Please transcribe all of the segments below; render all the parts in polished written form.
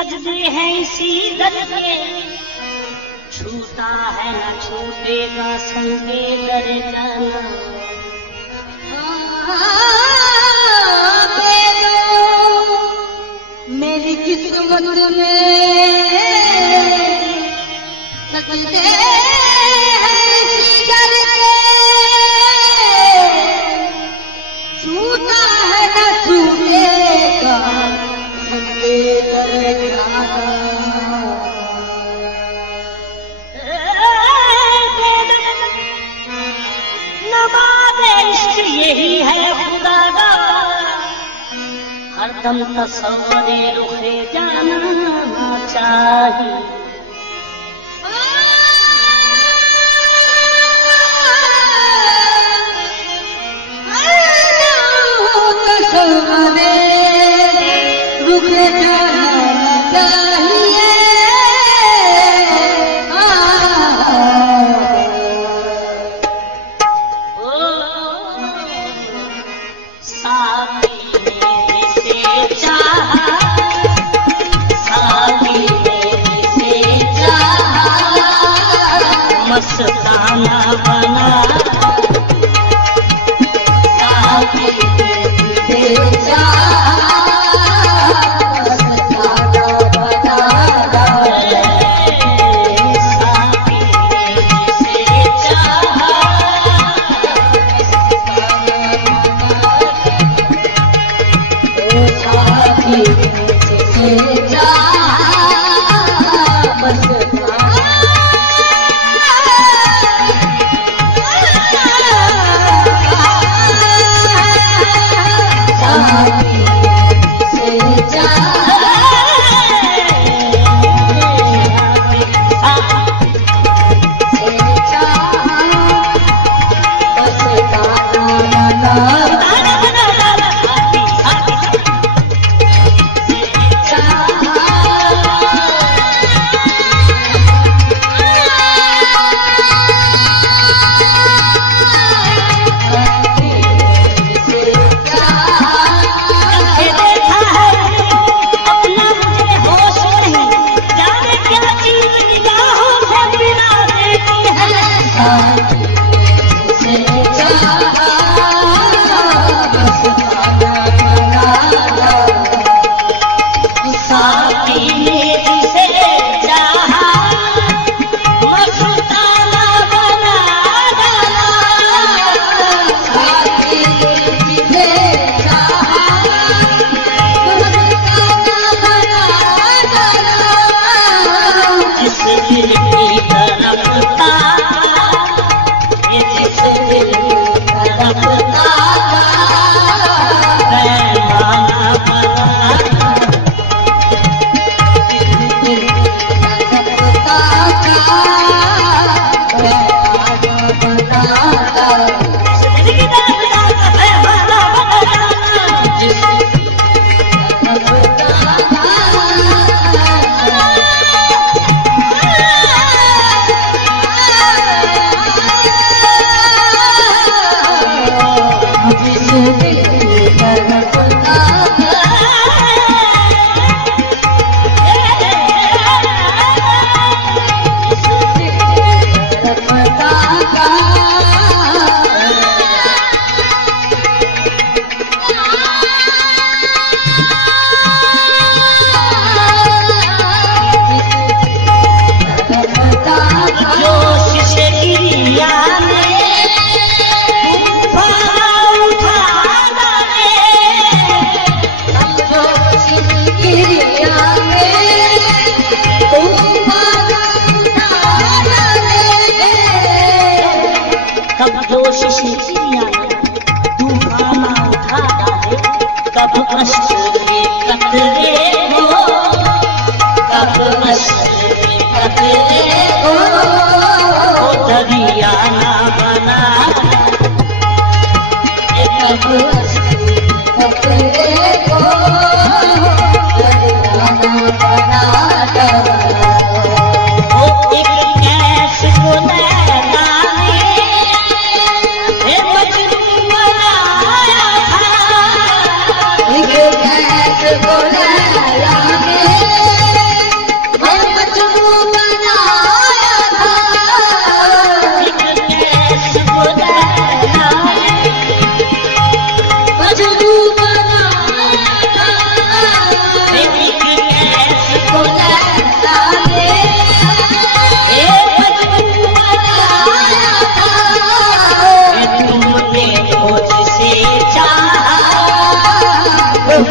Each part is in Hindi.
सजदे हैं इसी दर के, छूता है न छूटेगा संगे दर जाना। मेरी किस्मत में सजदे हैं इसी दर के, छूता है न छूटेगा संगे दर जाना। यही है खुदा का हरदम तस्वरे रुखे जाना चाहिए। तस्वरे रुखे जाना चाहिए। मस्ताना बना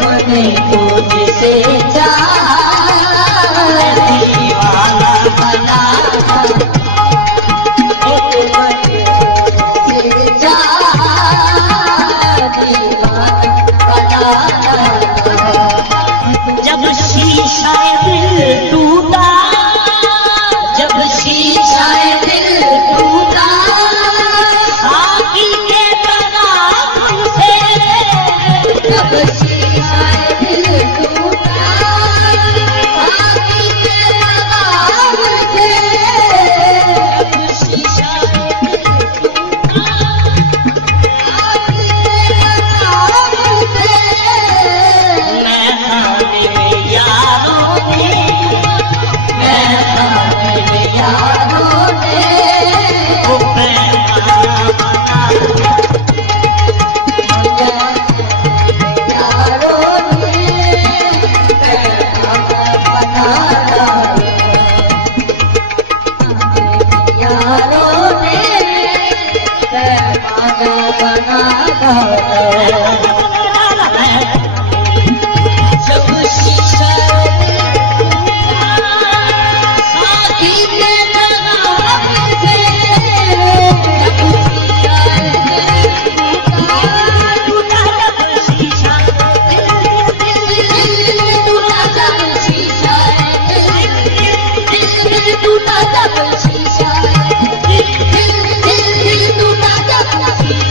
मैंने तुझसे चाहा दीवाना बना जब शीशा दिल टूटा, जब शीशा दिल टूटा, साकी के तगावुल से, जब शीशा दिल टूटा, साकी के तगावुल से, जब शीशा दिल टूटा, साकी के तगावुल से, मैं खाने में यारों ने, मैं खाने में यारों ने, वो पैमाना बना यारों ने पैमाना बनाया, यारों ने पैमाना बनाया। जब शीशा साथी के तगावुल से, टूटा, जब शीशा टूटा जब शीशा, दिल टूटा जब शीशा, दिल टूटा जब शीशा,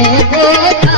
देखा